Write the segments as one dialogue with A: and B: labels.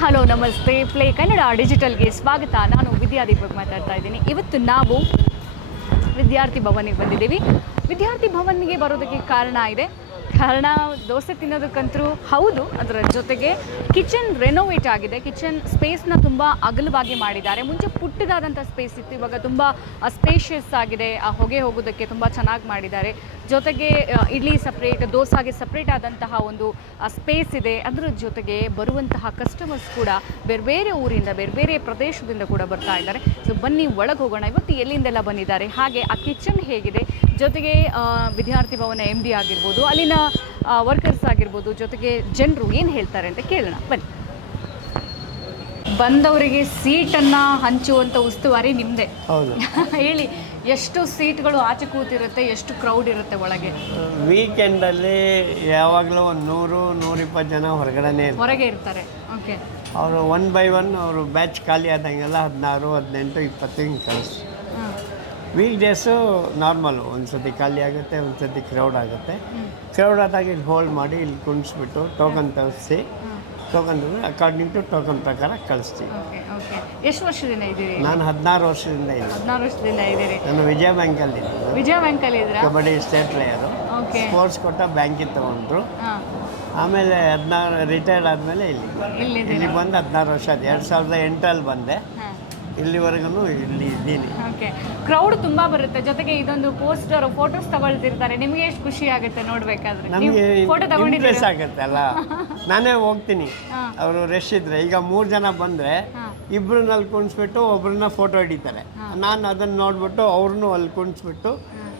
A: Hello, ನಮಸ್ತೆ. Play Kannada ಡಿಜಿಟಲ್ಗೆ ಸ್ವಾಗತ. ನಾನು ವಿದ್ಯಾದೀಪಕ್ ಮಾತಾಡ್ತಾ ಇದ್ದೀನಿ. ಇವತ್ತು ನಾವು ವಿದ್ಯಾರ್ಥಿ ಭವನಿಗೆ ಬಂದಿದ್ದೀವಿ. ವಿದ್ಯಾರ್ಥಿ ಭವನಿಗೆ ಬರೋದಕ್ಕೆ ಕಾರಣ ಇದೆ. ಕಾರಣ, ದೋಸೆ ತಿನ್ನೋದಕ್ಕಂತೂ ಹೌದು, ಅದರ ಜೊತೆಗೆ ಕಿಚನ್ ರೆನೋವೇಟ್ ಆಗಿದೆ. ಕಿಚನ್ ಸ್ಪೇಸ್ನ ತುಂಬ ಅಗಲವಾಗಿ ಮಾಡಿದ್ದಾರೆ. ಮುಂಚೆ ಪುಟ್ಟದಾದಂಥ ಸ್ಪೇಸ್ ಇತ್ತು, ಇವಾಗ ತುಂಬ ಸ್ಪೇಷಿಯಸ್ ಆಗಿದೆ. ಆ ಹೊಗೆ ಹೋಗೋದಕ್ಕೆ ತುಂಬ ಚೆನ್ನಾಗಿ ಮಾಡಿದ್ದಾರೆ. ಜೊತೆಗೆ ಇಡ್ಲಿ ಸಪ್ರೇಟ್ ದೋಸಾಗೆ ಸಪ್ರೇಟ್ ಆದಂತಹ ಒಂದು ಸ್ಪೇಸ್ ಇದೆ. ಅದರ ಜೊತೆಗೆ ಬರುವಂತಹ ಕಸ್ಟಮರ್ಸ್ ಕೂಡ ಬೇರೆ ಬೇರೆ ಊರಿಂದ, ಬೇರೆ ಬೇರೆ ಪ್ರದೇಶದಿಂದ ಕೂಡ ಬರ್ತಾ ಇದ್ದಾರೆ. ಸೊ ಬನ್ನಿ, ಒಳಗೆ ಹೋಗೋಣ. ಇವತ್ತು ಎಲ್ಲಿಂದೆಲ್ಲ ಬಂದಿದ್ದಾರೆ? ಹಾಗೆ, ಆ ಕಿಚನ್ ಹೇಗಿದೆ? ಜೊತೆಗೆ ವಿದ್ಯಾರ್ಥಿ ಭವನ ಎಂ ಡಿ ಆಗಿರ್ಬೋದು ಅಲ್ಲಿನ ವರ್ಕರ್ಸ್ ಆಗಿರ್ಬೋದು ಜೊತೆಗೆ ಜನರು ಏನು ಹೇಳ್ತಾರೆ ಅಂತ ಕೇಳೋಣ. ಬನ್ನಿ. ಬಂದವರಿಗೆ ಸೀಟನ್ನು ಹಂಚುವಂಥ ಉಸ್ತುವಾರಿ ನಿಮ್ಮದೇ ಹೌದು. ಹೇಳಿ ಎಷ್ಟು ಸೀಟ್ಗಳು ಆಚೆ ಕೂತಿರುತ್ತೆ ಎಷ್ಟು ಕ್ರೌಡ್ ಇರುತ್ತೆ ಒಳಗೆ?
B: ವೀಕೆಂಡಲ್ಲಿ ಯಾವಾಗಲೂ ಒಂದು ನೂರು ನೂರಿಪ್ಪತ್ತು ಜನ ಹೊರಗಡೆ
A: ಹೊರಗೆ ಇರ್ತಾರೆ. ಓಕೆ
B: ಅವರು ಒನ್ ಬೈ ಒನ್ ಅವರು ಬ್ಯಾಚ್ ಖಾಲಿ ಆದಂಗೆಲ್ಲ ಹದಿನಾರು ಹದಿನೆಂಟು ಇಪ್ಪತ್ತು ಹಿಂಗೆ ಕಳಿಸ್ತಾರೆ. ವೀಕ್ ಡೇಸು ನಾರ್ಮಲು ಒಂದು ಸತಿ ಖಾಲಿ ಆಗುತ್ತೆ ಒಂದು ಸತಿ ಕ್ರೌಡ್ ಆಗುತ್ತೆ. ಕ್ರೌಡ್ ಆದಾಗ ಇಲ್ಲಿ ಹೋಲ್ಡ್ ಮಾಡಿ ಇಲ್ಲಿ ಕುಣಿಸ್ಬಿಟ್ಟು ಟೋಕನ್ ತರಿಸಿ ಟೋಕನ್ ಅಕಾರ್ಡಿಂಗ್ ಟು ಟೋಕನ್ ಪ್ರಕಾರ ಕಳಿಸ್ತೀವಿ.
A: ಎಷ್ಟು ವರ್ಷದಿಂದ ಇದ್ದೀರಿ?
B: ನಾನು ಹದಿನಾರು ವರ್ಷದಿಂದ ಇದ್ದೀನಿ.
A: ಹದಿನಾರು ವರ್ಷದಿಂದ ಇದ್ದೀರಿ.
B: ನಾನು ವಿಜಯ ಬ್ಯಾಂಕಲ್ಲಿ
A: ವಿಜಯ ಬ್ಯಾಂಕಲ್ಲಿ ಇದ್ದೀರಾ?
B: ಕಬಡ್ಡಿ ಸ್ಟೇಟ್ ಪ್ಲೇಯರು ಸ್ಪೋರ್ಟ್ಸ್ ಕೊಟ್ಟ ಬ್ಯಾಂಕಿಗೆ ತೊಗೊಂಡ್ರು. ಆಮೇಲೆ ಹದಿನಾರು ರಿಟೈರ್ಡ್ ಆದಮೇಲೆ ಇಲ್ಲಿ ಇಲ್ಲಿ ಬಂದು ಹದಿನಾರು ವರ್ಷ ಆಯ್ತು. ಎರಡು ಸಾವಿರದ ಎಂಟರಲ್ಲಿ ಬಂದೆ. ಇಲ್ಲಿವರೆಗೂ ಇಲ್ಲಿ ಇದ್ದೀನಿ.
A: ಓಕೆ ಕ್ರೌಡ್ ತುಂಬಾ ಬರುತ್ತೆ. ಜೊತೆಗೆ ಇದೊಂದು ಪೋಸ್ಟರ್ ಫೋಟೋಸ್ ತಗೊಳ್ತಿರ್ತಾರೆ. ನಿಮಗೆ ಎಷ್ಟು ಖುಷಿ ಆಗುತ್ತೆ ನೋಡ್ಬೇಕಾದ್ರೆ? ನಮಗೆ ಫೋಟೋ
B: ತಗೊಂಡಿದ್ದೀರಾ? ಆಗುತ್ತೆ ಅಲ್ಲ. ನಾನೇ ಹೋಗ್ತೀನಿ. ಅವರು ರಶ್ ಇದ್ರೆ. ಈಗ ಮೂರು ಜನ ಬಂದರೆ ಇಬ್ರನ್ನ ಇಬ್ಬರನ್ನ ಅಲ್ಲಿ ಕುಣಿಸ್ಬಿಟ್ಟು ಒಬ್ಬರನ್ನ ಫೋಟೋ ಹಿಡಿತಾರೆ. ನಾನು ಅದನ್ನು ನೋಡ್ಬಿಟ್ಟು ಅವ್ರನ್ನೂ ಅಲ್ಲಿ ಕುಣಿಸ್ಬಿಟ್ಟು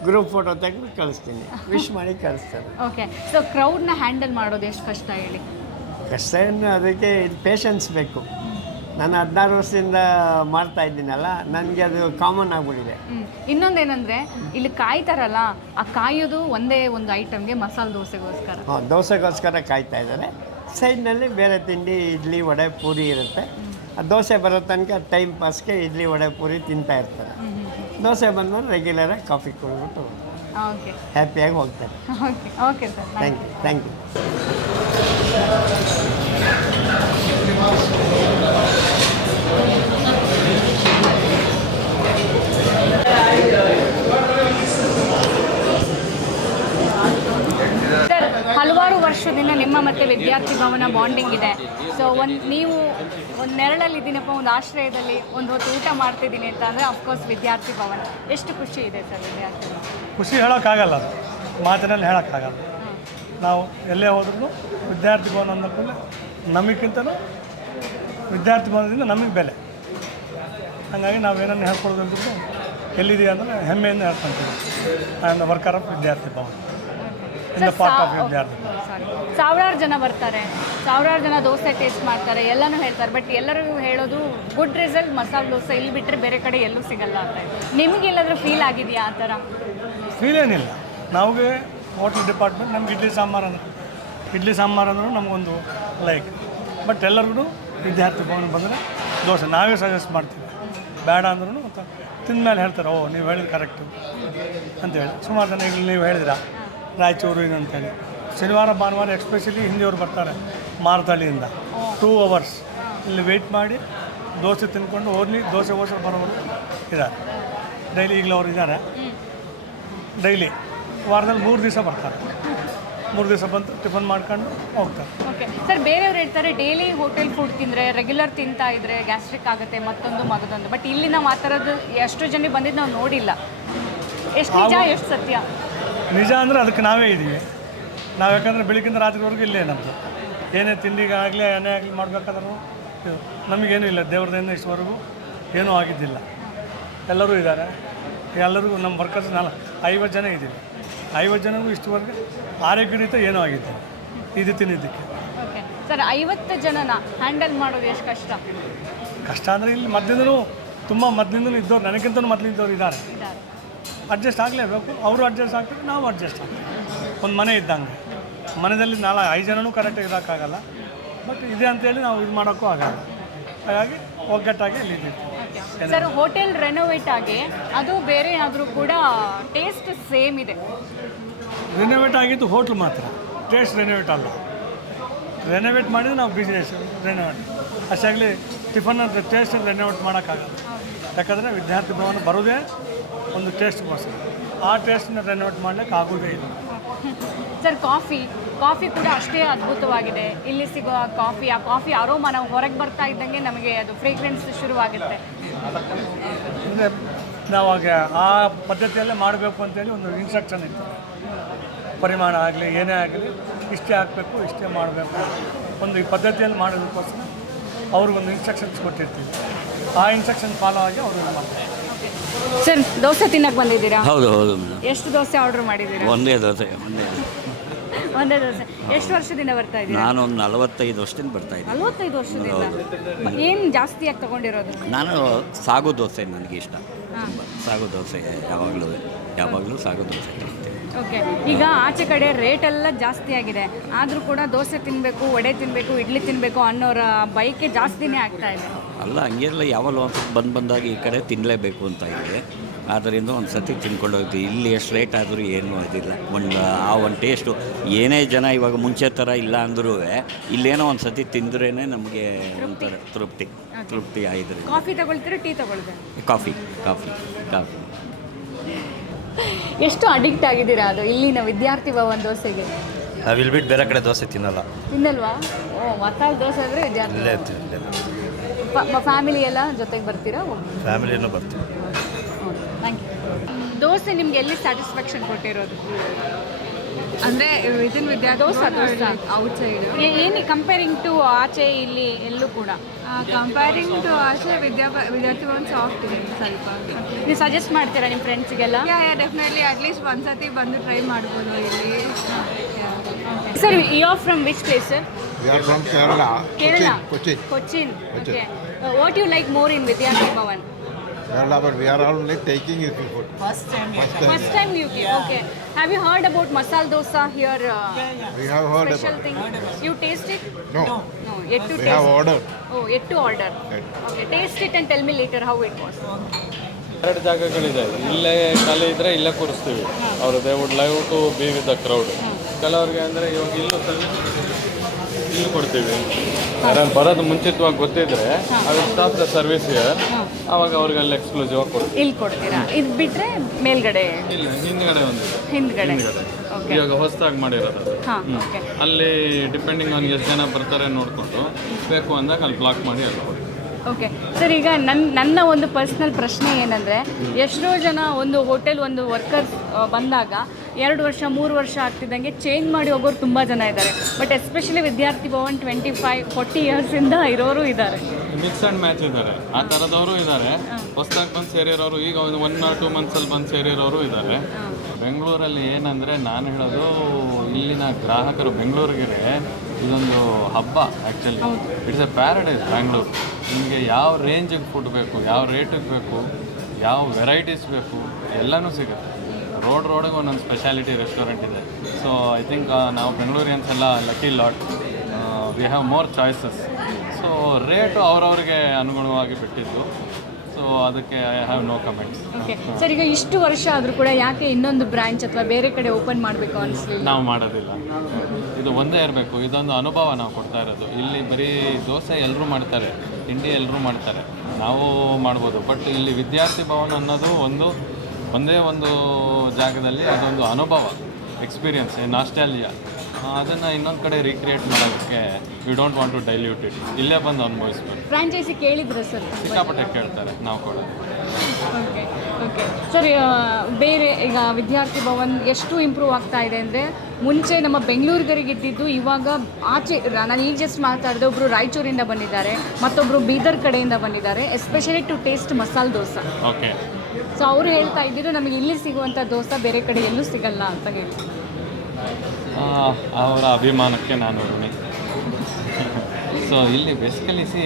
B: ಗ್ರೂಪ್ ಫೋಟೋ ತೆಗೆದು ಕಳಿಸ್ತೀನಿ. ವಿಶ್ ಮಾಡಿ ಕಳಿಸ್ತಾರೆ.
A: ಓಕೆ ಸೊ ಕ್ರೌಡ್ನ ಹ್ಯಾಂಡಲ್ ಮಾಡೋದು ಎಷ್ಟು ಕಷ್ಟ ಹೇಳಿ?
B: ಕಷ್ಟ ಏನು ಅದಕ್ಕೆ ಪೇಷನ್ಸ್ ಬೇಕು. ನಾನು ಹದಿನಾರು ವರ್ಷದಿಂದ ಮಾಡ್ತಾ ಇದ್ದೀನಲ್ಲ ನನಗೆ ಅದು ಕಾಮನ್ ಆಗಿಬಿಟ್ಟಿದೆ.
A: ಇನ್ನೊಂದೇನಂದ್ರೆ ಇಲ್ಲಿ ಕಾಯ್ತಾರಲ್ಲ ಆ ಕಾಯೋದು ಒಂದೇ ಒಂದು ಐಟಮ್ಗೆ ಮಸಾಲೆ ದೋಸೆಗೋಸ್ಕರ.
B: ಹಾಂ ದೋಸೆಗೋಸ್ಕರ ಕಾಯ್ತಾ ಇದ್ದಾರೆ. ಸೈಡ್ನಲ್ಲಿ ಬೇರೆ ತಿಂಡಿ ಇಡ್ಲಿ ವಡೆ ಪೂರಿ ಇರುತ್ತೆ. ಆ ದೋಸೆ ಬರೋ ತನಕ ಟೈಮ್ ಪಾಸ್ಗೆ ಇಡ್ಲಿ ವಡೆ ಪೂರಿ ತಿಂತಾ ಇರ್ತಾರೆ. ದೋಸೆ ಬಂದ್ಮೇಲೆ ರೆಗ್ಯುಲರಾಗಿ ಕಾಫಿ ಕುಡಿದ್ಬಿಟ್ಟು ಹ್ಯಾಪಿಯಾಗಿ ಹೋಗ್ತಾರೆ.
A: Okay okay sir thank you thank you sir ವರ್ಷದಿಂದ ನಿಮ್ಮ ಮತ್ತೆ ವಿದ್ಯಾರ್ಥಿ ಭವನ ಬಾಂಡಿಂಗ್ ಇದೆ. ಸೊ ಒಂದು ನೀವು ಒಂದು ನೆರಳಲ್ಲಿ ಇದ್ದೀನಪ್ಪ ಒಂದು ಆಶ್ರಯದಲ್ಲಿ ಒಂದು ಹೊತ್ತು ಊಟ ಮಾಡ್ತಿದ್ದೀನಿ ಅಂತ ಅಂದರೆ ಅಫ್ಕೋರ್ಸ್ ವಿದ್ಯಾರ್ಥಿ ಭವನ. ಎಷ್ಟು ಖುಷಿ ಇದೆ ಸರ್ ವಿದ್ಯಾರ್ಥಿ ಭವನ?
C: ಖುಷಿ ಹೇಳೋಕ್ಕಾಗಲ್ಲ ಅದು. ಮಾತಿನಲ್ಲಿ ಹೇಳೋಕ್ಕಾಗಲ್ಲ. ನಾವು ಎಲ್ಲೇ ಹೋದ್ರೂ ವಿದ್ಯಾರ್ಥಿ ಭವನ ಅಂದ ಕೂಡಲೇ ನಮಗಿಂತಲೂ ವಿದ್ಯಾರ್ಥಿ ಭವನದಿಂದ ನಮಗೆ ಬೆಲೆ. ಹಾಗಾಗಿ ನಾವು ಏನನ್ನು ಹೇಳ್ಕೊಡೋದಂದ್ರೂ ಎಲ್ಲಿದೆಯಾ ಅಂದರೆ ಹೆಮ್ಮೆಯಿಂದ ಹೇಳ್ಕೊಂತೀವಿ I am the worker of Vidyarthi Bhavan. In the part of Vidyarthi Bhavan.
A: ಸಾವಿರಾರು ಜನ ಬರ್ತಾರೆ ಸಾವಿರಾರು ಜನ ದೋಸೆ ಟೇಸ್ಟ್ ಮಾಡ್ತಾರೆ ಎಲ್ಲನೂ ಹೇಳ್ತಾರೆ ಬಟ್ ಎಲ್ಲರೂ ಹೇಳೋದು ಗುಡ್ ರಿಸಲ್ಟ್ ಮಸಾಲೆ ದೋಸೆ ಇಲ್ಲಿ ಬಿಟ್ಟರೆ ಬೇರೆ ಕಡೆ ಎಲ್ಲೂ ಸಿಗಲ್ಲ ಅಂತ ನಿಮಗೆ ಎಲ್ಲಾದರೂ ಫೀಲ್ ಆಗಿದೆಯಾ ಆ ಥರ?
C: ಫೀಲ್ ಏನಿಲ್ಲ. ನಮಗೆ ಹೋಟೆಲ್ ಡಿಪಾರ್ಟ್ಮೆಂಟ್ ನಮ್ಗೆ ಇಡ್ಲಿ ಸಾಂಬಾರು ಅಂದ್ರೆ ಇಡ್ಲಿ ಸಾಂಬಾರು ಅಂದ್ರೂ ನಮಗೊಂದು ಲೈಕ್ ಬಟ್ ಎಲ್ಲರಿಗೂ ವಿದ್ಯಾರ್ಥಿ ಭವನ ಬಂದರೆ ದೋಸೆ ನಾವೇ ಸಜೆಸ್ಟ್ ಮಾಡ್ತೀವಿ. ಬೇಡ ಅಂದ್ರೂ ಮತ್ತು ತಿಂದಮೇಲೆ ಹೇಳ್ತಾರೆ ಓ ನೀವು ಹೇಳಿದ ಕರೆಕ್ಟು ಅಂತೇಳಿ ಸುಮಾರು ಜನ ಇಲ್ಲಿ ನೀವು ಹೇಳಿದಿರ? ರಾಯಚೂರು ಇದು ಅಂತೇಳಿ. ಶನಿವಾರ ಭಾನುವಾರ ಎಕ್ಸ್ಪೆಷಲಿ ಹಿಂದಿಯವರು ಬರ್ತಾರೆ ಮಾರತಳ್ಳಿಯಿಂದ. ಟೂ ಅವರ್ಸ್ ಇಲ್ಲಿ ವೆಯ್ಟ್ ಮಾಡಿ ದೋಸೆ ತಿನ್ಕೊಂಡು ಓನ್ಲಿ ದೋಸೆ ಓಸೆ ಬರೋರು ಇದ್ದಾರೆ. ಡೈಲಿ ಈಗಲೂ ಅವ್ರು ಇದ್ದಾರೆ. ಡೈಲಿ ವಾರದಲ್ಲಿ ಮೂರು ದಿವಸ ಬರ್ತಾರೆ. ಮೂರು ದಿವಸ ಬಂತು ಟಿಫನ್ ಮಾಡ್ಕೊಂಡು ಹೋಗ್ತಾರೆ.
A: ಓಕೆ ಸರ್ ಬೇರೆಯವ್ರು ಹೇಳ್ತಾರೆ ಡೈಲಿ ಹೋಟೆಲ್ ಫುಡ್ ತಿಂದರೆ ರೆಗ್ಯುಲರ್ ತಿಂತಾ ಇದ್ರೆ ಗ್ಯಾಸ್ಟ್ರಿಕ್ ಆಗುತ್ತೆ ಮತ್ತೊಂದು ಮಗದೊಂದು. ಬಟ್ ಇಲ್ಲಿ ನಾವು ಆ ಥರದ್ದು ಎಷ್ಟು ಜನ ಬಂದಿದ್ದು ನಾವು ನೋಡಿಲ್ಲ. ಎಷ್ಟು ನಿಜ ಎಷ್ಟು ಸತ್ಯ?
C: ನಿಜ ಅಂದರೆ ಅದಕ್ಕೆ ನಾವೇ ಇದ್ದೀವಿ. ನಾವು ಯಾಕಂದರೆ ಬೆಳಗ್ಗಿಂದ ರಾತ್ರಿವರೆಗೂ ಇಲ್ಲೇ ನಮ್ಮದು ಏನೇ ತಿಂಡಿಗಾಗಲಿ ಏನೇ ಆಗಲಿ ಮಾಡಬೇಕಾದ್ರೂ ನಮಗೇನೂ ಇಲ್ಲ ದೇವ್ರದ್ದೇನು ಇಷ್ಟವರೆಗೂ ಏನೂ ಆಗಿದ್ದಿಲ್ಲ. ಎಲ್ಲರೂ ಇದ್ದಾರೆ. ಎಲ್ಲರಿಗೂ ನಮ್ಮ ವರ್ಕರ್ಸ್ ನಾಲ್ಕು ಐವತ್ತು ಜನ ಇದ್ದೀವಿ. ಐವತ್ತು ಜನಗೂ ಇಷ್ಟವರೆಗೆ ಆರೋಗ್ಯರೀತ ಏನೂ ಆಗಿದ್ದೆ ಇದು ತಿನ್ನಿದ್ದಕ್ಕೆ
A: ಸರ್ ಐವತ್ತು ಜನನ ಹ್ಯಾಂಡಲ್ ಮಾಡೋದು ಎಷ್ಟು ಕಷ್ಟ?
C: ಕಷ್ಟ ಅಂದರೆ ಇಲ್ಲಿ ಮಧ್ಯದಿಂದಲೂ ತುಂಬ ಮೊದಲಿಂದಲೂ ಇದ್ದವ್ರು ನನಗಿಂತ ಮೊದಲಿದ್ದವ್ರು ಇದ್ದಾರೆ. ಇದ್ದಾರೆ. ಅಡ್ಜಸ್ಟ್ ಆಗಲೇಬೇಕು. ಅವರು ಅಡ್ಜಸ್ಟ್ ಆಗ್ತಾರೆ ನಾವು ಅಡ್ಜಸ್ಟ್ ಆಗ್ತೀವಿ. ಒಂದು ಮನೆ ಇದ್ದಂಗೆ. ಮನೆಯಲ್ಲಿ ನಾಲ್ಕು ಐದು ಜನನೂ ಕರೆಕ್ಟಾಗಿ ಇರೋಕ್ಕಾಗಲ್ಲ. ಬಟ್ ಇದೆ ಅಂತೇಳಿ ನಾವು ಇದು ಮಾಡೋಕ್ಕೂ ಆಗಲ್ಲ. ಹಾಗಾಗಿ ಒಗ್ಗಟ್ಟಾಗಿ ಇಲ್ಲಿ
A: ಸರ್ ಹೋಟೆಲ್ ರೆನೋವೇಟ್ ಆಗಿ ಅದು ಬೇರೆ ಆದರೂ ಕೂಡ ಟೇಸ್ಟ್ ಸೇಮ್ ಇದೆ.
C: ರೆನೋವೇಟ್ ಆಗಿದ್ದು ಹೋಟ್ಲ್ ಮಾತ್ರ. ಟೇಸ್ಟ್ ರೆನೋವೇಟ್ ಅಲ್ಲ. ರೆನೋವೇಟ್ ಮಾಡಿದ್ರೆ ನಾವು ಬಿಸ್ನೆಸ್ ರೆನೋವೇಟ್ ಅಷ್ಟಾಗಲಿ ಟಿಫನ್ ಅಂತ ಟೇಸ್ಟ್ ರೆನೋವೇಟ್ ಮಾಡೋಕ್ಕಾಗಲ್ಲ. ಯಾಕಂದರೆ ವಿದ್ಯಾರ್ಥಿ ಭವನ ಬರೋದೇ ಒಂದು ಟೇಸ್ಟ್ ಟೇಸ್ಟ್ಗೋಸ್ಕರ ಆ ಟೇಸ್ಟನ್ನ ರೆನೋವೇಟ್ ಮಾಡ್ಲಿಕ್ಕೆ ಆಗೋದೇ ಇಲ್ಲ.
A: ಸರ್, ಕಾಫಿ ಕಾಫಿ ಕೂಡ ಅಷ್ಟೇ ಅದ್ಭುತವಾಗಿದೆ. ಇಲ್ಲಿ ಸಿಗೋ ಕಾಫಿ, ಆ ಕಾಫಿ ಆರೋಮ ನಾವು ಹೊರಗೆ ಬರ್ತಾ ಇದ್ದಂಗೆ ನಮಗೆ ಅದು ಫ್ರೇಗ್ರೆನ್ಸ್ ಶುರುವಾಗುತ್ತೆ.
C: ಅಂದರೆ ನಾವು ಆಗ ಆ ಪದ್ಧತಿಯಲ್ಲೇ ಮಾಡಬೇಕು ಅಂತೇಳಿ ಒಂದು ಇನ್ಸ್ಟ್ರಕ್ಷನ್ ಇತ್ತು. ಪರಿಮಾಣ ಆಗಲಿ, ಏನೇ ಆಗಲಿ, ಇಷ್ಟೇ ಹಾಕಬೇಕು, ಇಷ್ಟೇ ಮಾಡಬೇಕು. ಒಂದು ಈ ಪದ್ಧತಿಯಲ್ಲಿ ಮಾಡೋದಕ್ಕೋಸ್ಕರ ಅವ್ರಿಗೊಂದು ಇನ್ಸ್ಟ್ರಕ್ಷನ್ಸ್ ಕೊಟ್ಟಿರ್ತೀವಿ. ಆ ಇನ್ಸ್ಟ್ರಕ್ಷನ್ ಫಾಲೋ ಆಗಿ ಅವರು ಮಾಡ್ತಾರೆ
A: ಸರ್ ದೋಸೆ ತಿನ್ನಕ್ಕೆ ಬಂದಿದ್ದೀರಾ?
B: ಹೌದು ಹೌದು ಮೇಡಮ್.
A: ಎಷ್ಟು ದೋಸೆ ಆರ್ಡರ್ ಮಾಡಿದ್ದೀರಾ?
B: ಒಂದೇ ದೋಸೆ ಒಂದೇ
A: ಒಂದೇ ದೋಸೆ. ಎಷ್ಟು ವರ್ಷದಿಂದ ಬರ್ತಾ ಇದ್ದೀರಾ?
B: ನಾನು ಒಂದು ನಲವತ್ತೈದು ವರ್ಷದಿಂದ ಬರ್ತಾ
A: ಇದ್ದೀನಿ. ನಲ್ವತ್ತೈದು ವರ್ಷದಿಂದ? ಏನು ಜಾಸ್ತಿಯಾಗಿ ತಗೊಂಡಿರೋದು?
B: ನಾನು ಸಾಗು ದೋಸೆ ನನಗೆ ಇಷ್ಟ. ತುಂಬ. ಸಾಗು ದೋಸೆ ಯಾವಾಗಲೂ ಯಾವಾಗಲೂ ಸಾಗು ದೋಸೆ
A: ಓಕೆ. ಈಗ ಆಚೆ ಕಡೆ ರೇಟ್ ಎಲ್ಲ ಜಾಸ್ತಿ ಆಗಿದೆ. ಆದರೂ ಕೂಡ ದೋಸೆ ತಿನ್ನಬೇಕು ವಡೆ ತಿನ್ನಬೇಕು ಇಡ್ಲಿ ತಿನ್ನಬೇಕು ಅನ್ನೋರ ಬೈಕೆ ಜಾಸ್ತಿನೇ ಆಗ್ತಾ ಇದೆ.
B: ಅಲ್ಲ ಹಂಗೆಲ್ಲ ಯಾವಾಗಲೂ ಒಂದು ಸ್ವಲ್ಪ ಬಂದು ಬಂದಾಗ ಈ ಕಡೆ ತಿನ್ನಲೇಬೇಕು ಅಂತ ಇದೆ. ಆದ್ದರಿಂದ ಒಂದು ಸತಿ ತಿನ್ಕೊಂಡು ಹೋಗ್ತೀವಿ. ಇಲ್ಲಿ ಎಷ್ಟು ರೇಟ್ ಆದರೂ ಏನೂ ಇದಿಲ್ಲ ಒಂದು ಆ ಒಂದು ಟೇಸ್ಟು ಏನೇ ಜನ ಇವಾಗ ಮುಂಚೆ ಥರ ಇಲ್ಲ ಅಂದ್ರೂ ಇಲ್ಲೇನೋ ಒಂದು ಸತಿ ತಿಂದ್ರೇ ನಮಗೆ ಒಂಥರ ತೃಪ್ತಿ. ತೃಪ್ತಿ ಆಯಿತು
A: ಕಾಫಿ ತಗೊಳ್ತೀರಾ ಟೀ ತಗೊಳ್ತೀರಾ?
B: Coffee coffee coffee.
A: ಎಷ್ಟು ಅಡಿಕ್ಟ್ ಆಗಿದ್ದೀರಾ ಅದು ಇಲ್ಲಿನ ವಿದ್ಯಾರ್ಥಿ ಭವನ್ ದೋಸೆಗೆ?
D: ನಾವು ಇಲ್ಲಿ ಬಿಟ್ಟು ಬೇರೆ ಕಡೆ ದೋಸೆ ತಿನ್ನಲ್ಲ.
A: ತಿನ್ನಲ್ವಾ? ಓ ಮಸಾಲೆ ದೋಸೆ ಅಂದರೆ ವಿದ್ಯಾರ್ಥಿ ಫ್ಯಾಮಿಲಿ ಎಲ್ಲ ಜೊತೆಗೆ ಬರ್ತೀರಾ?
D: ಫ್ಯಾಮಿಲಿನೂ ಬರ್ತೀವಿ.
A: ಥ್ಯಾಂಕ್ ಯು ದೋಸೆ ನಿಮ್ಗೆ ಎಲ್ಲಿ ಸ್ಯಾಟಿಸ್ಫ್ಯಾಕ್ಷನ್ ಕೊಟ್ಟಿರೋದು? ಅಂದರೆ ವಿದಿನ್ ವಿದ್ಯಾ ದೋಸೆ ದೋಸೆ. ಔಟ್ಸೈಡ್ ಏನು ಕಂಪೇರಿಂಗ್ ಟು ಆಚೆ ಇಲ್ಲಿ ಎಲ್ಲೂ ಕೂಡ?
E: ಕಂಪೇರಿಂಗ್ ಟು ಆಚೆ ವಿದ್ಯಾ ವಿದ್ಯಾರ್ಥಿ ಭವನ್ ಸಾಫ್ಟ್ ಇದೆ ಸ್ವಲ್ಪ.
A: ನೀವು ಸಜೆಸ್ಟ್ ಮಾಡ್ತೀರಾ ನಿಮ್ಮ ಫ್ರೆಂಡ್ಸ್ಗೆಲ್ಲ
E: ಯಾ ಯಾ ಡೆಫಿನೆಟ್ಲಿ ಅಟ್ಲೀಸ್ಟ್ ಒಂದ್ಸತಿ ಬಂದು ಟ್ರೈ ಮಾಡ್ಬೋದು ಇಲ್ಲಿ.
A: Sir you are from which place sir
F: We are from Kerala. Kerala. Cochin.
A: Cochin. Cochin. Okay. Uh, what you like more in Vidyarthi Bhavan?
F: Kerala, but we are only taking it food.
E: First time.
A: First time. First time you came. Okay. Have you heard about masala dosa here?
F: Uh, We have heard special
A: about thing. You taste it? it. No. No. Yet to We taste. have ordered. Oh, yet to order. Right. Okay. Taste it and tell me later how it was.
G: ಎರಡು ಜಾಗಗಳಿದೆ ಇಲ್ಲೇ ಖಾಲಿ ಇದ್ರೆ ಇಲ್ಲೇ ಕೂರಿಸ್ತೀವಿ ಅವರು they would live to be with the crowd ಕೆಲವ್ರಿಗೆ ಅಂದರೆ ಇವಾಗ ಇಲ್ಲೂ ಸರ್ವಿಸ್ ಇಲ್ಲಿ ಕೊಡ್ತೀವಿ. ಯಾರು ಬರೋದು ಮುಂಚಿತವಾಗಿ ಗೊತ್ತಿದ್ರೆ ಅವ್ರು ಸ್ಟಾಪ್ ದ ಸರ್ವಿಸ್ ಇಯರ್ ಅವಾಗ ಅವ್ರಿಗೆ ಅಲ್ಲಿ ಎಕ್ಸ್ಕ್ಲೂಸಿವ್ ಆಗಿ ಕೊಡ್ತೀವಿ.
A: ಇಲ್ಲಿ ಕೊಡ್ತೀರಾ? ಇದು ಬಿಟ್ರೆ ಮೇಲ್ಗಡೆ?
G: ಇಲ್ಲ ಹಿಂದ್ಗಡೆ ಒಂದು ಹಿಂದ್ಗಡೆ. ಓಕೆ ಇವಾಗ ಹೊಸದಾಗಿ ಮಾಡಿರೋದು ಅದು. ಹಾಂ ಓಕೆ ಅಲ್ಲಿ ಡಿಪೆಂಡಿಂಗ್ ಆನ್ ಎಷ್ಟು ಜನ ಬರ್ತಾರೆ ನೋಡಿಕೊಂಡು ಬೇಕು ಅಂದಾಗ ಅಲ್ಲಿ ಬ್ಲಾಕ್ ಮಾಡಿ ಅಲ್ಲಿ ಕೊಡ್ತೀವಿ.
A: ಓಕೆ ಸರ್ ಈಗ ನನ್ನ ನನ್ನ ಒಂದು ಪರ್ಸ್ನಲ್ ಪ್ರಶ್ನೆ ಏನಂದರೆ ಎಷ್ಟೋ ಜನ ಒಂದು ಹೋಟೆಲ್ ಒಂದು ವರ್ಕರ್ಸ್ ಬಂದಾಗ ಎರಡು ವರ್ಷ ಮೂರು ವರ್ಷ ಆಗ್ತಿದ್ದಂಗೆ ಚೇಂಜ್ ಮಾಡಿ ಹೋಗೋರು ತುಂಬ ಜನ ಇದ್ದಾರೆ. But especially Vidyarthi Bhavan twenty five forty ಇಯರ್ಸಿಂದ ಇರೋರು ಇದ್ದಾರೆ.
G: ಮಿಕ್ಸ್ ಆ್ಯಂಡ್ ಮ್ಯಾಚ್ ಇದ್ದಾರೆ. ಆ ಥರದವರು ಇದ್ದಾರೆ. ಹೊಸದಾಗಿ ಬಂದು ಸೇರಿರೋರು ಈಗ ಒಂದು ಒನ್ ಆರ್ ಟೂ ಮಂತ್ಸಲ್ಲಿ ಬಂದು ಸೇರಿರೋರು ಇದ್ದಾರೆ. ಬೆಂಗಳೂರಲ್ಲಿ ಏನಂದರೆ ನಾನು ಹೇಳೋದು ಇಲ್ಲಿನ ಗ್ರಾಹಕರು ಬೆಂಗಳೂರಿಗೆ ಇದೊಂದು ಹಬ್ಬ actually it's a paradise Bangalore ನಿಮಗೆ ಯಾವ ರೇಂಜಿಗೆ ಫುಡ್ ಬೇಕು ಯಾವ ರೇಟಿಗೆ ಬೇಕು ಯಾವ ವೆರೈಟೀಸ್ ಬೇಕು ಎಲ್ಲನೂ ಸಿಗುತ್ತೆ. ರೋಡ್ ರೋಡಿಗೆ ಒಂದೊಂದು ಸ್ಪೆಷಾಲಿಟಿ ರೆಸ್ಟೋರೆಂಟ್ ಇದೆ. ಸೊ ಐ ಥಿಂಕ್ ನಾವು ಬೆಂಗಳೂರಿಯನ್ಸ್ ಎಲ್ಲ lucky lot we have more choices so rate ಅವ್ರವ್ರಿಗೆ ಅನುಗುಣವಾಗಿ ಬಿಟ್ಟಿದ್ದು. ಸೊ ಅದಕ್ಕೆ I have no comments
A: okay sir ಈಗ ಇಷ್ಟು ವರ್ಷ ಆದರೂ ಕೂಡ ಯಾಕೆ ಇನ್ನೊಂದು ಬ್ರ್ಯಾಂಚ್ ಅಥವಾ ಬೇರೆ ಕಡೆ ಓಪನ್ ಮಾಡಬೇಕು ಅನಿಸ್ಲಿಲ್ಲ?
G: ನಾವು ಮಾಡೋದಿಲ್ಲ. ಇದು ಒಂದೇ ಇರಬೇಕು. ಇದೊಂದು ಅನುಭವ ನಾವು ಕೊಡ್ತಾ ಇರೋದು. ಇಲ್ಲಿ ಬರೀ ದೋಸೆ ಎಲ್ಲರೂ ಮಾಡ್ತಾರೆ ತಿಂಡಿ ಎಲ್ಲರೂ ಮಾಡ್ತಾರೆ. ನಾವು ಮಾಡ್ಬೋದು. ಬಟ್ ಇಲ್ಲಿ ವಿದ್ಯಾರ್ಥಿ ಭವನ ಅನ್ನೋದು ಒಂದು ಒಂದೇ ಒಂದು ಜಾಗದಲ್ಲಿ ಅದೊಂದು ಅನುಭವ ಎಕ್ಸ್ಪೀರಿಯನ್ಸ್ ನಾಸ್ಟಾಲಿಯಾ ಅದನ್ನು ಇನ್ನೊಂದು ಕಡೆ ರೀಕ್ರಿಯೇಟ್ ಮಾಡೋದಕ್ಕೆ we don't want to dilute it ಇಲ್ಲೇ ಬಂದು ಅನುಭವಿಸ್ಬೇಕು.
A: ಫ್ರಾಂಚೈಸಿ ಕೇಳಿದ್ರೆ ಸರ್
G: ಸಿಕ್ಕಾಪಟ್ಟೆ ಕೇಳ್ತಾರೆ ನಾವು ಕೊಡೋದು
A: ಓಕೆ ಓಕೆ ಸರ್ ಬೇರೆ ಈಗ ವಿದ್ಯಾರ್ಥಿ ಭವನ್ ಎಷ್ಟು ಇಂಪ್ರೂವ್ ಆಗ್ತಾ ಇದೆ ಅಂದರೆ ಮುಂಚೆ ನಮ್ಮ ಬೆಂಗಳೂರಿಗರಿಗೆ ಇದ್ದಿದ್ದು ಇವಾಗ ಆಚೆ ನಾನು ಈಗ ಜಸ್ಟ್ ಮಾತಾಡಿದೆ ಒಬ್ಬರು ರಾಯಚೂರಿಂದ ಬಂದಿದ್ದಾರೆ ಮತ್ತೊಬ್ಬರು ಬೀದರ್ ಕಡೆಯಿಂದ ಬಂದಿದ್ದಾರೆ especially to taste masala dosa. Okay so ಅವರು ಹೇಳ್ತಾ ಇದ್ದಿದ್ದು ನಮಗೆ ಇಲ್ಲಿ ಸಿಗುವಂಥ ದೋಸೆ ಬೇರೆ ಕಡೆ ಎಲ್ಲೂ ಸಿಗಲ್ಲ ಅಂತ ಹೇಳಿ.
G: ಅವರ ಅಭಿಮಾನಕ್ಕೆ ನಾನು ಋಣಿ. ಸೊ ಇಲ್ಲಿ ಬೇಸಿಕಲಿ ಸಿ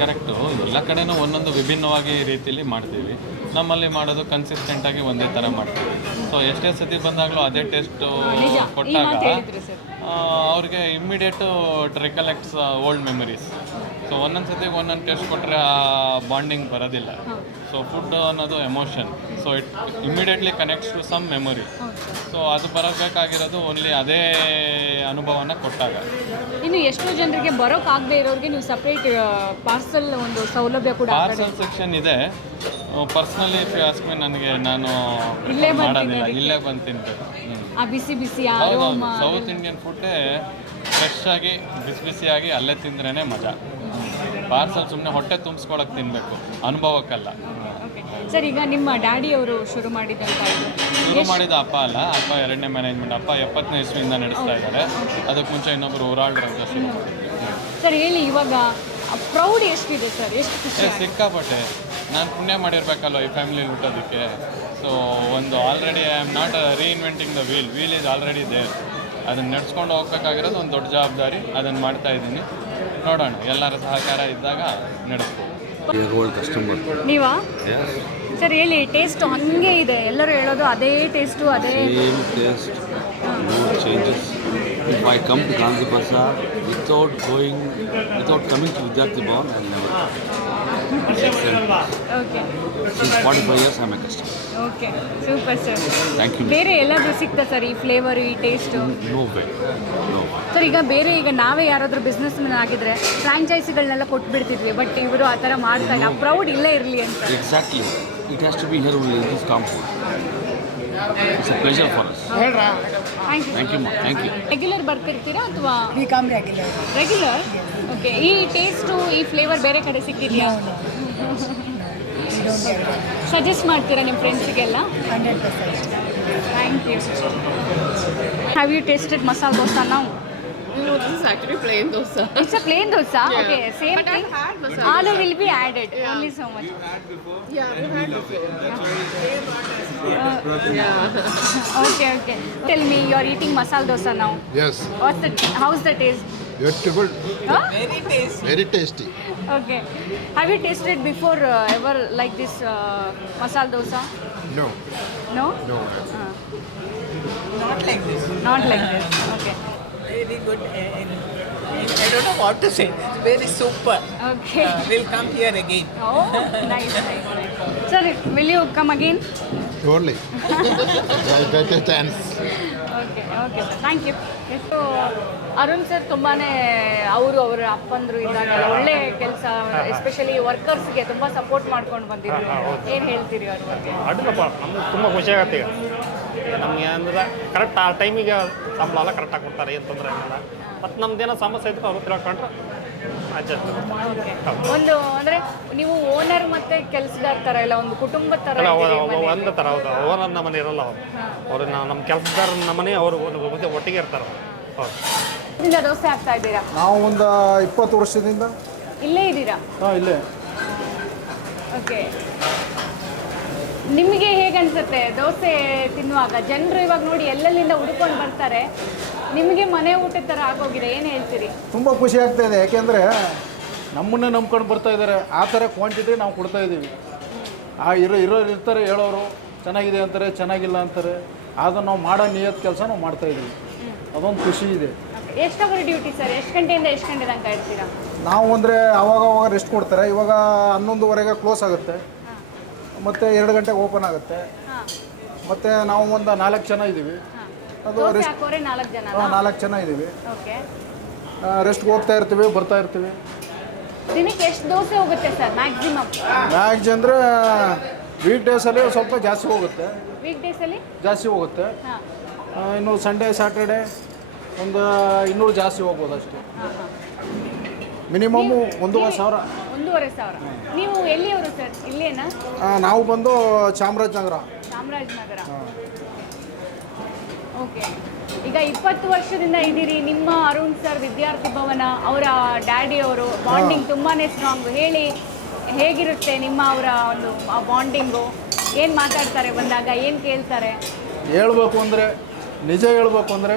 G: ಕರೆಕ್ಟು ಎಲ್ಲ ಕಡೆನೂ ಒಂದೊಂದು ವಿಭಿನ್ನವಾಗಿ ರೀತಿಯಲ್ಲಿ ಮಾಡ್ತೀವಿ. ನಮ್ಮಲ್ಲಿ ಮಾಡೋದು ಕನ್ಸಿಸ್ಟೆಂಟಾಗಿ ಒಂದೇ ಥರ ಮಾಡ್ತೀವಿ. ಸೊ ಎಷ್ಟೇ ಸತಿ ಬಂದಾಗಲೂ ಅದೇ ಟೇಸ್ಟ್ ಕೊಟ್ಟಾಗ ಅವ್ರಿಗೆ immediate recollects old memories so ಒಂದೊಂದು ಸತಿ ಒಂದೊಂದು ಟೇಸ್ಟ್ ಕೊಟ್ಟರೆ ಆ ಬಾಂಡಿಂಗ್ ಬರೋದಿಲ್ಲ. ಸೊ ಫುಡ್ ಅನ್ನೋದು emotion so it immediately connects to some memory so ಅದು ಬರಬೇಕಾಗಿರೋದು ಓನ್ಲಿ ಅದೇ ಅನುಭವನ ಕೊಟ್ಟಾಗ.
A: ಇನ್ನು ಎಷ್ಟೋ ಜನರಿಗೆ ಬರೋಕ್ಕಾಗದೇ ಇರೋರಿಗೆ ನೀವು ಸಪ್ರೇಟ್ ಪಾರ್ಸಲ್ ಒಂದು ಸೌಲಭ್ಯ
G: ಕೂಡ ಪಾರ್ಸಲ್ ಸೆಕ್ಷನ್ ಇದೆ. ಪರ್ಸ್ನಲಿ ಆಸ್ಮಿ ನನಗೆ ನಾನು
A: ಇಲ್ಲೇ ಬಂದು ಮಾಡೋದಿಲ್ಲ.
G: ಇಲ್ಲೇ ಬಂದು ತಿನ್ಬೇಕು.
A: ಆ ಬಿಸಿ ಬಿಸಿ
G: ಸೌತ್ ಇಂಡಿಯನ್ ಫುಡ್ಡೇ ಫ್ರೆಶ್ ಆಗಿ ಬಿಸಿ ಬಿಸಿಯಾಗಿ ಅಲ್ಲೇ ತಿಂದ್ರೇ ಮಜಾ. ಪಾರ್ಸಲ್ ಸುಮ್ಮನೆ ಹೊಟ್ಟೆ ತುಂಬಿಸ್ಕೊಳಕ್ಕೆ ತಿನ್ನಬೇಕು ಅನುಭವಕ್ಕಲ್ಲ.
A: ಸರ್ ಈಗ ನಿಮ್ಮ ಡ್ಯಾಡಿ ಅವರು ಶುರು ಮಾಡಿದಂತ ಇದು.
G: ಶುರು ಮಾಡಿದ ಅಪ್ಪ ಅಲ್ಲ ಅಪ್ಪ ಎರಡನೇ ಮ್ಯಾನೇಜ್ಮೆಂಟ್ ಅಪ್ಪ ಎಪ್ಪತ್ತನೇ ಇಸ್ವಿಯಿಂದ ನಡೆಸ್ತಾ ಇದ್ದಾರೆ ಅದಕ್ಕೆ ಮುಂಚೆ ಇನ್ನೊಬ್ಬರು ಓರಾಲ್ಡ್ರ್ ಅಂತ ಶುರು ಮಾಡಿದ್ರು.
A: ಸರ್ ಹೇಳಿ ಇವಾಗ ಪ್ರೌಡ್ ಎಷ್ಟಿದೆ ಸರ್? ಎಷ್ಟು ಖುಷಿ
G: ಸಿಕ್ಕಾಪಟ್ಟೆ. ನಾನು ಪುಣ್ಯ ಮಾಡಿರ್ಬೇಕಲ್ವ ಈ ಫ್ಯಾಮಿಲಿ ಹುಟ್ಟೋದಕ್ಕೆ? ಸೊ ಒಂದು already I am not reinventing the wheel wheel is already there ಅದನ್ನು ನಡ್ಸ್ಕೊಂಡು ಹೋಗ್ಬೇಕಾಗಿರೋದು ಒಂದು ದೊಡ್ಡ ಜವಾಬ್ದಾರಿ. ಅದನ್ನು ಮಾಡ್ತಾ ಇದ್ದೀನಿ. ನೋಡೋಣ. ಎಲ್ಲರ ಸಹಕಾರ ಇದ್ದಾಗ ನಡೆಸ್ಬೋದು.
A: ನೀವಾ? ಸರ್ ಹೇಳಿ ಟೇಸ್ಟ್ ಹಂಗೆ ಇದೆ. ಎಲ್ಲರೂ ಹೇಳೋದು ಅದೇ ಟೇಸ್ಟು
H: ಅದೇ same taste no changes if I come to Gandhi Bazaar without going without coming to Vidyarthi Bhavan I never forty five years my customer
A: okay super sir thank you ಬೇರೆ ಎಲ್ಲಾದರೂ ಸಿಗ್ತಾ sir ಈ flavour ಈ taste
H: no way no
A: sir ಈಗ ಬೇರೆ ಈಗ ನಾವೇ ಯಾರಾದರೂ ಬಿಸ್ನೆಸ್ ಮ್ಯಾನ್ ಆಗಿದ್ರೆ ಫ್ರಾಂಚೈಸಿಗಳನ್ನೆಲ್ಲ ಕೊಟ್ಬಿಡ್ತಿದ್ವಿ ಬಟ್ ಇವರು ಆ ಥರ ಮಾಡ್ತಾ ಇಲ್ಲ. ಪ್ರೌಡ್ ಇಲ್ಲೇ ಇರಲಿ ಅಂತ.
H: Exactly it has to be here in this this compound. It's for us thank you thank you
A: regular ಬರ್ತಿರ್ತೀರಾ ಅಥವಾ
I: Thank ಕಾಮ್ ರೆಗ್ಯುಲರ್
A: ಅಥವಾ ರೆಗ್ಯುಲರ್ ಓಕೆ ಈ ಟೇಸ್ಟು ಈ ಫ್ಲೇವರ್ ಬೇರೆ ಕಡೆ ಸಿಕ್ಕಿದೆಯಾ ಸಜೆಸ್ಟ್ ಮಾಡ್ತೀರಾ ನಿಮ್ಮ ಫ್ರೆಂಡ್ಸಿಗೆಲ್ಲ thank you have you tasted masala dosa ನಾವು
J: No, this is actually plain dosa.
A: It's a plain dosa okay same But I've thing had masala aloo will be added only so much
J: Yeah, we've had before. yeah.
A: Yeah. okay, okay. Tell me, you're eating masala dosa now. Yes. What's the how's the taste?
K: Beautiful. Huh? Very tasty. Very tasty.
A: Okay. Have you tasted before uh, ever like this uh, masala dosa? No. No.
K: No. Uh,
J: Not like this.
A: not like this. Okay.
J: Very good. Eh, eh, eh, I don't know what to say. It's very super. Okay. Uh, we'll come here again.
A: Oh, nice, nice, nice. Sir, will you come again?
K: Surely. Chance
A: okay okay sir thank you ಎಷ್ಟು Arun sir ತುಂಬಾ ಅವರು ಅವರ ಅಪ್ಪಂದರು ಇದ್ದಾಗ ಒಳ್ಳೆ ಕೆಲಸ especially ವರ್ಕರ್ಸ್ಗೆ ತುಂಬ support ಮಾಡ್ಕೊಂಡು ಬಂದಿದ್ರು. ಏನು ಹೇಳ್ತೀರಿ ಅವ್ರ ಬಗ್ಗೆ?
L: ಅಡ್ಡಿಲ್ಲಪ್ಪ ನಮ್ಗೆ ತುಂಬ ಖುಷಿ ಆಗತ್ತೆ ಈಗ. ನಮಗೆ ಅಂದ್ರೆ ಕರೆಕ್ಟ್ ಆ ಟೈಮಿಗೆ ಸಂಬಳ ಎಲ್ಲ ಕರೆಕ್ಟಾಗಿ ಕೊಡ್ತಾರೆ ಏನು ತೊಂದರೆ ಇಲ್ಲ. ಮತ್ತು ನಮ್ದೇನೋ ಸಮಸ್ಯೆ ಇದ್ರೆ ಅವ್ರು ತಿಳ್ಕೊಂಡ್ರೆ
A: ಒಂದು ಅಂದ್ರೆ ನೀವು ಓನರ್ ಮತ್ತೆ ಕೆಲಸದಾರ ಥರ ಇಲ್ಲ ಒಂದು ಕುಟುಂಬದ ತರ
L: ಒಂದು ತರ ಅವ- ಅವ- ಮನೆಯಲ್ಲಿ. ಹೌದು. ಓನರ್ ನಮ್ಮನೆ ಇರಲ್ಲ ಅವರು. ಅವರು ನಮ್ಮ ಕೆಲಸದಾರ ನಮ್ಮನೆ ಅವರು ಒಂದು ಮತ್ತೆ ಒಟ್ಟಿಗೆ ಇರ್ತಾರೆ ಹೌದು.
A: ದೋಸೆ ಹಾಕ್ತಾ ಇದ್ದೀರಾ?
M: ನಾವು ಒಂದು ಇಪ್ಪತ್ತು ವರ್ಷದಿಂದ ಇಲ್ಲೇ ಇದ್ದೀರಾ? ಹಾಂ ಇಲ್ಲೇ.
A: ಓಕೆ ನಿಮಗೆ ಹೇಗೆ ಅನಿಸುತ್ತೆ? ದೋಸೆ ತಿನ್ನುವಾಗ ಜನರು ಇವಾಗ ನೋಡಿ ಎಲ್ಲೆಲ್ಲಿಂದ ಹುಡ್ಕೊಂಡು ಬರ್ತಾರೆ. ನಿಮಗೆ ಮನೆ ಊಟದ ಥರ ಆಗೋಗಿದೆ. ಏನು ಹೇಳ್ತೀರಿ?
M: ತುಂಬ ಖುಷಿ ಆಗ್ತಾ ಇದೆ. ಯಾಕೆಂದರೆ ನಮ್ಮನ್ನೇ ನಂಬ್ಕೊಂಡು ಬರ್ತಾ ಇದ್ದಾರೆ. ಆ ಥರ ಕ್ವಾಂಟಿಟಿ ನಾವು ಕೊಡ್ತಾ ಇದ್ದೀವಿ. ಆ ಇರೋ ಇರೋರು ಇರ್ತಾರೆ ಹೇಳೋರು ಚೆನ್ನಾಗಿದೆ ಅಂತಾರೆ ಚೆನ್ನಾಗಿಲ್ಲ ಅಂತಾರೆ. ಆದ್ರೆ ನಾವು ಮಾಡೋ ನಿಯತ್ ಕೆಲಸ ನಾವು ಮಾಡ್ತಾ ಇದ್ದೀವಿ. ಅದೊಂದು ಖುಷಿ ಇದೆ.
A: ಎಷ್ಟು ಅವರ್ ಡ್ಯೂಟಿ ಸರ್ ಎಷ್ಟು ಗಂಟೆಯಿಂದ ಎಷ್ಟು ಗಂಟೆ ತನಕ ಇರ್ತೀರಾ?
M: ನಾವು ಅಂದರೆ ಅವಾಗ ಅವಾಗ ರೆಸ್ಟ್ ಕೊಡ್ತಾರೆ. ಇವಾಗ ಹನ್ನೊಂದುವರೆಗೆ ಕ್ಲೋಸ್ ಆಗುತ್ತೆ. ಮತ್ತು ಎರಡು ಗಂಟೆಗೆ ಓಪನ್ ಆಗುತ್ತೆ. ಮತ್ತೆ ನಾವು ಒಂದು ನಾಲ್ಕು ಜನ ಇದ್ದೀವಿ.
A: ಅದು ರೆಸ್ಟ್ ನಾಲ್ಕು
M: ಜನ ನಾಲ್ಕು ಜನ ಇದ್ದೀವಿ. ಓಕೆ. ರೆಸ್ಟ್ಗೆ ಹೋಗ್ತಾ ಇರ್ತೀವಿ ಬರ್ತಾ ಇರ್ತೀವಿ.
A: ದಿನಕ್ಕೆ ಎಷ್ಟು ದೋಸೆ ಹೋಗುತ್ತೆ ಸರ್ ಮ್ಯಾಕ್ಸಿಮಮ್
M: ಮ್ಯಾಕ್ಸ್ ಅಂದರೆ ವೀಕ್ ಡೇಸಲ್ಲಿ ಸ್ವಲ್ಪ ಜಾಸ್ತಿ ಹೋಗುತ್ತೆ. ವೀಕ್ ಡೇಸಲ್ಲಿ ಜಾಸ್ತಿ ಹೋಗುತ್ತೆ. ಇನ್ನು ಸಂಡೇ ಸ್ಯಾಟರ್ಡೆ ಒಂದು ಇನ್ನೂರು ಜಾಸ್ತಿ ಹೋಗ್ಬೋದು ಅಷ್ಟೇ. ಮಿನಿಮಮ್ಮು ಒಂದೂವರೆ ಸಾವಿರ.
A: ಒಂದೂವರೆ ಸಾವಿರ. ನೀವು ಎಲ್ಲಿಯವರು ಸರ್? ಇಲ್ಲೇನಾ?
M: ನಾವು ಬಂದು ಚಾಮರಾಜನಗರ.
A: ಚಾಮರಾಜನಗರ. ಓಕೆ. ಈಗ ಇಪ್ಪತ್ತು ವರ್ಷದಿಂದ ಇದ್ದೀರಿ. ನಿಮ್ಮ ಅರುಣ್ ಸರ್ ವಿದ್ಯಾರ್ಥಿ ಭವನ ಅವರ ಡ್ಯಾಡಿ ಅವರು ಬಾಂಡಿಂಗ್ ತುಂಬಾನೇ ಸ್ಟ್ರಾಂಗ್ ಹೇಳಿ ಹೇಗಿರುತ್ತೆ ನಿಮ್ಮ ಅವರ ಒಂದು ಬಾಂಡಿಂಗು? ಏನು ಮಾತಾಡ್ತಾರೆ ಬಂದಾಗ? ಏನು ಕೇಳ್ತಾರೆ?
M: ಹೇಳ್ಬೇಕು ಅಂದರೆ ನಿಜ ಹೇಳ್ಬೇಕು ಅಂದರೆ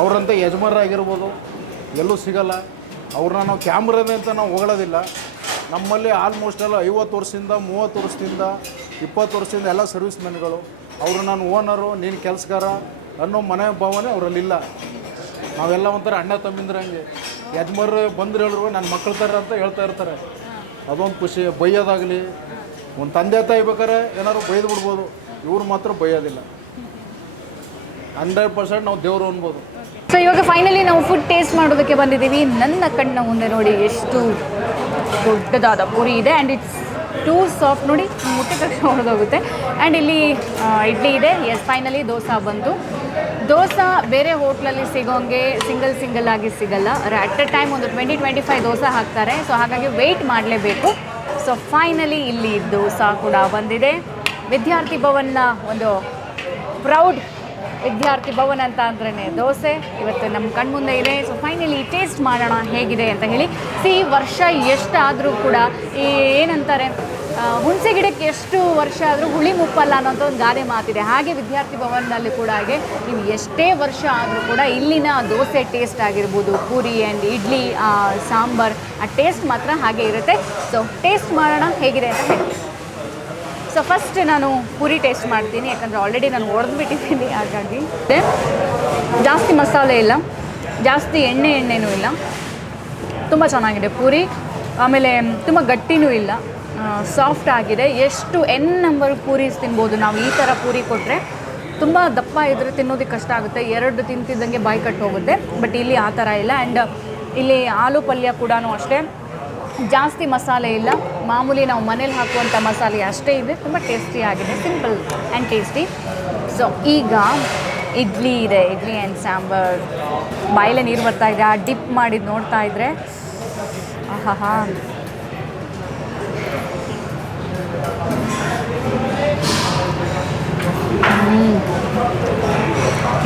M: ಅವರಂತ ಯಜಮಾನರಾಗಿರ್ಬೋದು. ಎಲ್ಲೂ ಸಿಗಲ್ಲ. ಅವ್ರನ್ನ ನಾವು ಕ್ಯಾಮ್ರನೇ ಅಂತ ನಾವು ಹೊಗಳೋದಿಲ್ಲ. ನಮ್ಮಲ್ಲಿ ಆಲ್ಮೋಸ್ಟ್ ಎಲ್ಲ ಐವತ್ತು ವರ್ಷದಿಂದ, ಮೂವತ್ತು ವರ್ಷದಿಂದ, ಇಪ್ಪತ್ತು ವರ್ಷದಿಂದ ಎಲ್ಲ ಸರ್ವಿಸ್ ಮೆನ್ಗಳು. ಅವರು ನನ್ನ ಓನರು ನೀನು ಕೆಲಸಗಾರ, ಅನ್ನೋ ಮನೆ ಭಾವನೆ ಅವರಲ್ಲಿಲ್ಲ ನಾವೆಲ್ಲ ಒಂಥರ ಅಣ್ಣ ತಮ್ಮಿಂದ್ರಂಗೆ ಯಜ್ಮರು ಬಂದ್ರೆ ಹೇಳಿದ್ರು ನನ್ನ ಮಕ್ಕಳ ಥರ ಅಂತ ಹೇಳ್ತಾ ಇರ್ತಾರೆ. ಅದೊಂದು ಖುಷಿ, ಬೈಯೋದಾಗಲಿ. ಒಂದು ತಂದೆ ತಾಯಿ ಬೇಕಾದ್ರೆ ಏನಾದ್ರು ಬೈದು ಬಿಡ್ಬೋದು. ಇವ್ರು ಮಾತ್ರ ಬೈಯೋದಿಲ್ಲ. ಹಂಡ್ರೆಡ್ ಪರ್ಸೆಂಟ್ ನಾವು ದೇವರು ಅನ್ಬೋದು.
A: ಸೊ ಇವಾಗ ಫೈನಲಿ ನಾವು ಫುಡ್ ಟೇಸ್ಟ್ ಮಾಡೋದಕ್ಕೆ ಬಂದಿದ್ದೀವಿ. ನನ್ನ ಕಣ್ಣ ಮುಂದೆ ನೋಡಿ ಎಷ್ಟು ದೊಡ್ಡದಾದ ಪುರಿ ಇದೆ. ಆ್ಯಂಡ್ ಇಟ್ಸ್ ಟೂ ಸಾಫ್ಟ್ ನೋಡಿ ಮುಟ್ಟೆ ತಕ್ಷಣ ಹೊಡೆದೋಗುತ್ತೆ ಆ್ಯಂಡ್ ಇಲ್ಲಿ ಇಡ್ಲಿ ಇದೆ. ಎಸ್ ಫೈನಲಿ ದೋಸೆ ಬಂತು. ದೋಸೆ ಬೇರೆ ಹೋಟ್ಲಲ್ಲಿ ಸಿಗೋಂಗೆ ಸಿಂಗಲ್ ಸಿಂಗಲ್ ಆಗಿ ಸಿಗಲ್ಲ. ಅಟ್ ಅ ಟೈಮ್ ಒಂದು ಟ್ವೆಂಟಿ ಟ್ವೆಂಟಿ ಫೈವ್ ದೋಸೆ ಹಾಕ್ತಾರೆ. ಸೊ ಹಾಗಾಗಿ ವೆಯ್ಟ್ ಮಾಡಲೇಬೇಕು. ಸೊ ಫೈನಲಿ ಇಲ್ಲಿ ದೋಸೆ ಕೂಡ ಬಂದಿದೆ. ವಿದ್ಯಾರ್ಥಿ ಭವನ್ನ ಒಂದು ಪ್ರೌಡ್ ವಿದ್ಯಾರ್ಥಿ ಭವನ ಅಂತ ಅಂದ್ರೆ ದೋಸೆ. ಇವತ್ತು ನಮ್ಮ ಕಣ್ಮುಂದೆ ಇದೆ. ಸೊ ಫೈನಲಿ ಟೇಸ್ಟ್ ಮಾಡೋಣ ಹೇಗಿದೆ ಅಂತ ಹೇಳಿ. ಸಿ ವರ್ಷ ಎಷ್ಟಾದರೂ ಕೂಡ ಈ ಏನಂತಾರೆ ಹುಣಸೆ ಗಿಡಕ್ಕೆ ಎಷ್ಟು ವರ್ಷ ಆದರೂ ಹುಳಿ ಮುಪ್ಪಲ್ಲ ಅನ್ನೋಂಥ ಒಂದು ಗಾದೆ ಮಾತಿದೆ. ಹಾಗೆ ವಿದ್ಯಾರ್ಥಿ ಭವನದಲ್ಲಿ ಕೂಡ ಹಾಗೆ. ನೀವು ಎಷ್ಟೇ ವರ್ಷ ಆದರೂ ಕೂಡ ಇಲ್ಲಿನ ದೋಸೆ ಟೇಸ್ಟ್ ಆಗಿರ್ಬೋದು. ಪೂರಿ ಆ್ಯಂಡ್ ಇಡ್ಲಿ ಸಾಂಬಾರ್, ಆ ಟೇಸ್ಟ್ ಮಾತ್ರ ಹಾಗೆ ಇರುತ್ತೆ. ಸೊ ಟೇಸ್ಟ್ ಮಾಡೋಣ ಹೇಗಿದೆ ಅಂತ ಹೇಳಿ. ಸೊ ಫಸ್ಟ್ ನಾನು ಪೂರಿ ಟೇಸ್ಟ್ ಮಾಡ್ತೀನಿ, ಯಾಕಂದರೆ ಆಲ್ರೆಡಿ ನಾನು ಹೊಡೆದ್ಬಿಟ್ಟಿದ್ದೀನಿ ಹಾಗಾಗಿ. ಜಾಸ್ತಿ ಮಸಾಲೆ ಇಲ್ಲ, ಜಾಸ್ತಿ ಎಣ್ಣೆ, ಎಣ್ಣೆನೂ ಇಲ್ಲ. ತುಂಬ ಚೆನ್ನಾಗಿದೆ ಪೂರಿ. ಆಮೇಲೆ ತುಂಬ ಗಟ್ಟಿನೂ ಇಲ್ಲ ಸಾಫ್ಟ್ ಆಗಿದೆ. ಎಷ್ಟು ಎನ್ ನಂಬರ್ ಪೂರೀಸ್ ತಿನ್ಬೋದು ನಾವು ಈ ಥರ ಪೂರಿ ಕೊಟ್ಟರೆ ತುಂಬ ದಪ್ಪ ಇದ್ದರೆ ತಿನ್ನೋದಕ್ಕೆ ಕಷ್ಟ ಆಗುತ್ತೆ. ಎರಡು ತಿಂತಿದ್ದಂಗೆ ಬಾಯಿ ಕಟ್ಟೋಗುತ್ತೆ ಬಟ್ ಇಲ್ಲಿ ಆ ಥರ ಇಲ್ಲ. ಆ್ಯಂಡ್ ಇಲ್ಲಿ ಆಲೂ ಪಲ್ಯ ಕೂಡ ಅಷ್ಟೇ. ಜಾಸ್ತಿ ಮಸಾಲೆ ಇಲ್ಲ. ಮಾಮೂಲಿ ನಾವು ಮನೇಲಿ ಹಾಕುವಂಥ ಮಸಾಲೆ ಅಷ್ಟೇ ಇದೆ. ತುಂಬ ಟೇಸ್ಟಿ ಆಗಿದೆ. ಸಿಂಪಲ್ ಆ್ಯಂಡ್ ಟೇಸ್ಟಿ ಸೊ ಈಗ ಇಡ್ಲಿ ಇದೆ. ಇಡ್ಲಿ ಆ್ಯಂಡ್ ಸಾಂಬಾರ್. ಬಾಯಲ್ಲೇ ನೀರು ಬರ್ತಾ ಇದೆ. ಆ ಡಿಪ್ ಮಾಡಿದ್ದು ನೋಡ್ತಾ ಇದ್ರೆ. ಆಹಾ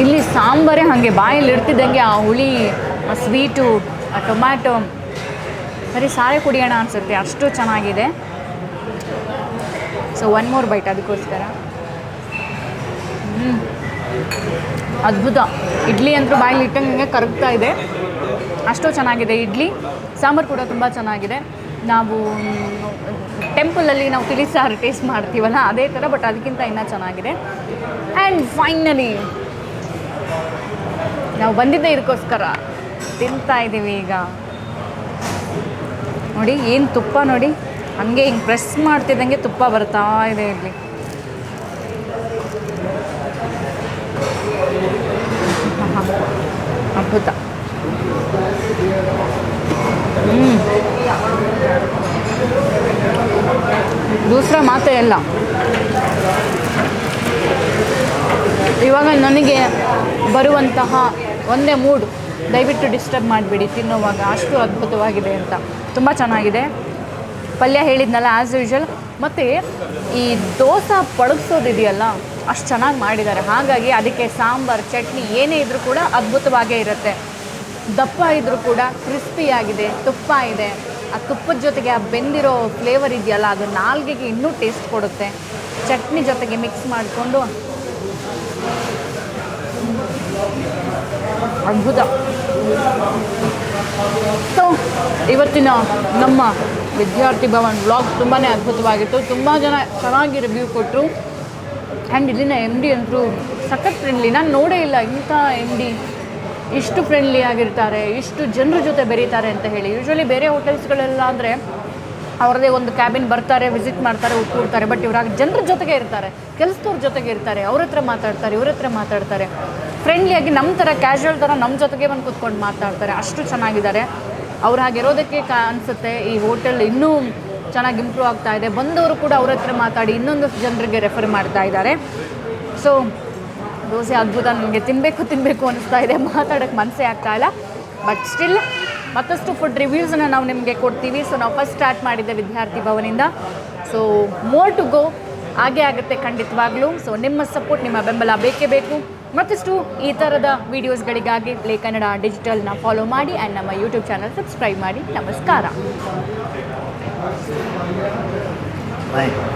A: ಇಲ್ಲಿ ಸಾಂಬಾರೇ ಹಾಗೆ ಬಾಯಲ್ಲಿ ಇರ್ತಿದ್ದಂಗೆ ಆ ಹುಳಿ, ಆ ಸ್ವೀಟು ಆ ಟೊಮ್ಯಾಟೊ ಬರೀ ಸಾರೆ ಕುಡಿಯೋಣ ಅನಿಸುತ್ತೆ, ಅಷ್ಟು ಚೆನ್ನಾಗಿದೆ. ಸೊ ಒನ್ ಮೋರ್ ಬೈಟ್ ಅದಕ್ಕೋಸ್ಕರ. ಹ್ಞೂ ಅದ್ಭುತ. ಇಡ್ಲಿ ಅಂತೂ ಬಾಯಲ್ಲಿ ಇಟ್ಟಂಗೆ ಕರಗ್ತಾ ಇದೆ. ಅಷ್ಟು ಚೆನ್ನಾಗಿದೆ ಇಡ್ಲಿ. ಸಾಂಬಾರು ಕೂಡ ತುಂಬ ಚೆನ್ನಾಗಿದೆ. ನಾವು ಟೆಂಪಲಲ್ಲಿ ನಾವು ತಿಳಿಸಾರು ಟೇಸ್ಟ್ ಮಾಡ್ತೀವಲ್ಲ, ಅದೇ ಥರ, ಬಟ್ ಅದಕ್ಕಿಂತ ಇನ್ನೂ ಚೆನ್ನಾಗಿದೆ. ಆ್ಯಂಡ್ ಫೈನಲಿ ನಾವು ಬಂದಿದ್ದೆ ಇದಕ್ಕೋಸ್ಕರ ತಿಂತಾ ಇದ್ದೀವಿ ಈಗ. ನೋಡಿ, ಏನು ತುಪ್ಪ ನೋಡಿ, ಹಂಗೆ ಹಿಂಗೆ ಪ್ರೆಸ್ ಮಾಡ್ತಿದ್ದಂಗೆ ತುಪ್ಪ ಬರ್ತಾ ಇದೆ ಇಲ್ಲಿ. ಅದ್ಭುತ. ಹ್ಞೂ ದೂಸರ ಮಾತೇ ಇಲ್ಲ ಇವಾಗ ನನಗೆ ಬರುವಂತಹ ಒಂದೇ ಮೂಡ್. ದಯವಿಟ್ಟು ಡಿಸ್ಟರ್ಬ್ ಮಾಡಿಬಿಡಿ, ತಿನ್ನುವಾಗ ಅಷ್ಟು ಅದ್ಭುತವಾಗಿದೆ ಅಂತ. ತುಂಬ ಚೆನ್ನಾಗಿದೆ. ಪಲ್ಯ ಹೇಳಿದ್ನಲ್ಲ ಆ್ಯಸ್ ಯೂಶ್ವಲ್ ಮತ್ತು ಈ ದೋಸೆ ಪಳಗಿಸೋದಿದೆಯಲ್ಲ, ಅಷ್ಟು ಚೆನ್ನಾಗಿ ಮಾಡಿದ್ದಾರೆ. ಹಾಗಾಗಿ ಅದಕ್ಕೆ ಸಾಂಬಾರು, ಚಟ್ನಿ, ಏನೇ ಇದ್ದರೂ ಕೂಡ ಅದ್ಭುತವಾಗೇ ಇರುತ್ತೆ. ದಪ್ಪ ಇದ್ದರೂ ಕೂಡ ಕ್ರಿಸ್ಪಿಯಾಗಿದೆ ತುಪ್ಪ ಇದೆ. ಆ ತುಪ್ಪದ ಜೊತೆಗೆ ಆ ಬೆಂದಿರೋ ಫ್ಲೇವರ್ ಇದೆಯಲ್ಲ, ಅದು ನಾಲ್ಗೆಗೆ ಇನ್ನೂ ಟೇಸ್ಟ್ ಕೊಡುತ್ತೆ. ಚಟ್ನಿ ಜೊತೆಗೆ ಮಿಕ್ಸ್ ಮಾಡಿಕೊಂಡು ಅದ್ಭುತ. ಸೊ ಇವತ್ತಿನ ನಮ್ಮ ವಿದ್ಯಾರ್ಥಿ ಭವನ್ ಬ್ಲಾಗ್ ತುಂಬಾ ಅದ್ಭುತವಾಗಿತ್ತು. ತುಂಬ ಜನ ಚೆನ್ನಾಗಿ ರಿವ್ಯೂ ಕೊಟ್ಟರು ಆ್ಯಂಡ್ ಇಲ್ಲಿನ ಎಂ ಡಿ ಅಂತೂ ಸಖತ್ ಫ್ರೆಂಡ್ಲಿ ನಾನು ನೋಡೇ ಇಲ್ಲ ಇಂಥ ಎಂ ಡಿ ಇಷ್ಟು ಫ್ರೆಂಡ್ಲಿ ಆಗಿರ್ತಾರೆ, ಇಷ್ಟು ಜನರ ಜೊತೆ ಬೆರೀತಾರೆ ಅಂತ ಹೇಳಿ. ಯೂಶ್ವಲಿ ಬೇರೆ ಹೋಟೆಲ್ಸ್ಗಳೆಲ್ಲ ಅಂದರೆ ಅವ್ರದ್ದೇ ಒಂದು ಕ್ಯಾಬಿನ್ ಬರ್ತಾರೆ ವಿಸಿಟ್ ಮಾಡ್ತಾರೆ ಒಪ್ಪಿಡ್ತಾರೆ ಬಟ್ ಇವ್ರಾಗ ಜನರ ಜೊತೆಗೆ ಇರ್ತಾರೆ, ಕೆಲಸದವ್ರ ಜೊತೆಗೆ ಇರ್ತಾರೆ, ಅವ್ರ ಹತ್ರ ಮಾತಾಡ್ತಾರೆ, ಇವ್ರ ಹತ್ರ ಮಾತಾಡ್ತಾರೆ. ಫ್ರೆಂಡ್ಲಿಯಾಗಿ ನಮ್ಮ ಥರ ಕ್ಯಾಶುವಲ್ ಥರ ನಮ್ಮ ಜೊತೆಗೆ ಬಂದು ಕೂತ್ಕೊಂಡು ಮಾತಾಡ್ತಾರೆ. ಅಷ್ಟು ಚೆನ್ನಾಗಿದ್ದಾರೆ. ಅವ್ರು ಹಾಗಿರೋದಕ್ಕೆ ಕಾ ಅನಿಸುತ್ತೆ. ಈ ಹೋಟೆಲ್ ಇನ್ನೂ ಚೆನ್ನಾಗಿ ಇಂಪ್ರೂವ್ ಆಗ್ತಾ ಇದೆ. ಬಂದವರು ಕೂಡ ಅವ್ರ ಹತ್ರ ಮಾತಾಡಿ ಇನ್ನೊಂದು ಜನರಿಗೆ ರೆಫರ್ ಮಾಡ್ತಾ ಇದ್ದಾರೆ. ಸೊ ದೋಸೆ ಅದ್ಭುತ ನನಗೆ ತಿನ್ನಬೇಕು ತಿನ್ನಬೇಕು ಅನಿಸ್ತಾ ಇದೆ. ಮಾತಾಡೋಕ್ಕೆ ಮನಸ್ಸೇ ಆಗ್ತಾ ಇಲ್ಲ. ಬಟ್ ಸ್ಟಿಲ್ ಮತ್ತಷ್ಟು ಫುಡ್ ರಿವ್ಯೂಸನ್ನು ನಾವು ನಿಮಗೆ ಕೊಡ್ತೀವಿ. ಸೊ ನಾವು ಫಸ್ಟ್ ಸ್ಟಾರ್ಟ್ ಮಾಡಿದ್ದೆ ವಿದ್ಯಾರ್ಥಿ ಭವನಿಂದ. ಸೊ ಮೋರ್ ಟು ಗೋ ಹಾಗೆ ಆಗುತ್ತೆ ಖಂಡಿತವಾಗ್ಲೂ. ಸೊ ನಿಮ್ಮ ಸಪೋರ್ಟ್ ನಿಮ್ಮ ಬೆಂಬಲ ಬೇಕೇ ಬೇಕು. ಮತ್ತಷ್ಟು ಈ ಥರದ ವೀಡಿಯೋಸ್ಗಳಿಗಾಗಿ ಪ್ಲೇ ಕನ್ನಡ ಡಿಜಿಟಲ್ನ ಫಾಲೋ ಮಾಡಿ ಆ್ಯಂಡ್ ನಮ್ಮ ಯೂಟ್ಯೂಬ್ ಚಾನಲ್ ಸಬ್ಸ್ಕ್ರೈಬ್ ಮಾಡಿ. ನಮಸ್ಕಾರ.